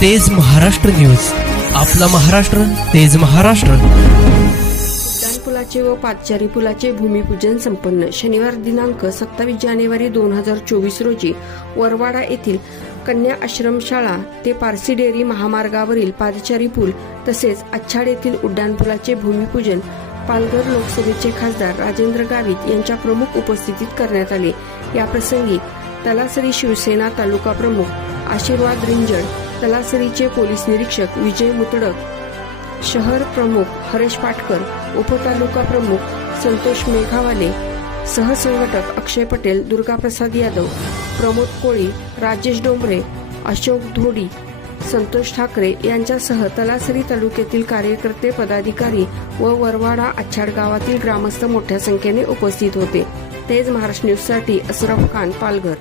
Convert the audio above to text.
तेज महाराष्ट्र न्यूज. आपला महाराष्ट्र तेज महाराष्ट्र. पुलाचे व पादचारी पुलाचे भूमिपूजन संपन्न. शनिवार दिनांक सत्तावीस जानेवारी दोन हजार चोवीस रोजी वरवाडा येथील कन्या आश्रमशाळा ते पारसी डेअरी महामार्गावरील पादचारी पूल तसेच आच्छाड येथील उड्डाणपुलाचे भूमिपूजन पालघर लोकसभेचे खासदार राजेंद्र गावित यांच्या प्रमुख उपस्थितीत करण्यात आले. याप्रसंगी तलासरी शिवसेना तालुका प्रमुख आशीर्वाद रिंजड तलासरीचे पोलीस निरीक्षक विजय मुतडक शहर प्रमुख हरेश पाटकर उपतालुका प्रमुख संतोष मेघावाले सहसंघटक अक्षय पटेल दुर्गाप्रसाद यादव प्रमोद कोळी राजेश डोंबरे अशोक धोडी संतोष ठाकरे यांच्यासह तलासरी तालुक्यातील कार्यकर्ते पदाधिकारी व वरवाडा आच्छाड गावातील ग्रामस्थ मोठ्या संख्येने उपस्थित होते. तेज महाराष्ट्र न्यूजसाठी असरफ खान पालघर.